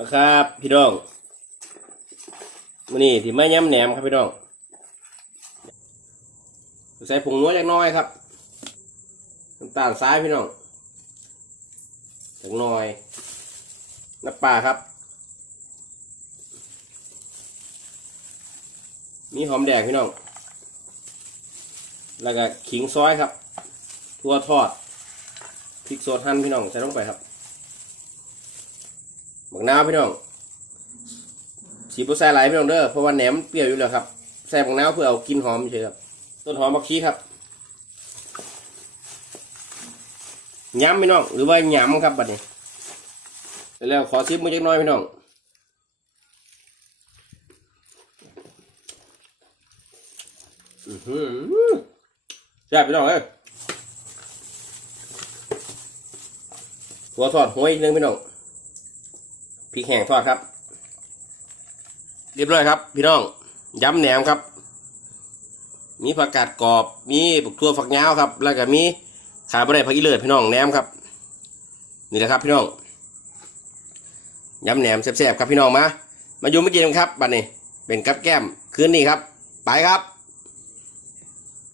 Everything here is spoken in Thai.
นะครับพี่น้องมื้อนี้ที่ไม่ย้ำแหนมครับพี่น้องใส่ผงนัวจักหน้อยครับน้ำตาลทรายพี่น้องจักน่อยน้ำปลาครับ มีหอมแดงพี่น้องแล้วก็ขิงซอยครับ ทั่วทอดพริกสดหั่นพี่น้องใส่ลงไปครับ บักนาวพี่น้องสีบุใส่หลายพี่น้องเด้อเพราะว่าแหนมเปรี้ยวอยู่แล้วครับใส่บักนาวเพื่อเอากลินหอมเฉยครับต้นหอมบักชีครับย้ำพี่น้องหรือว่าย้ำครับบัดนี้แล้วขอซิปมือจักน้อยพี่น้องอือหือแซ่บพี่น้องเอ้ยหัวทอดหัวอีกหนึงพี่น้อง ริกแห้งทอดครับ เรียบร้อยครับ พี่น้องย้ำแหนมครับ มีผักกาดกรอบ มีผักทั่วฝักยาวครับ แล้วก็มีขาบะไดผักอีเลิศพี่น้องแหนมครับ นี่แหละครับพี่น้องย้ำแหนมแซ่บๆครับพี่น้องมา มาอยู่มากินกันครับบัดนี้ เป็นกับแก้มคืนนี้ครับ ไปครับ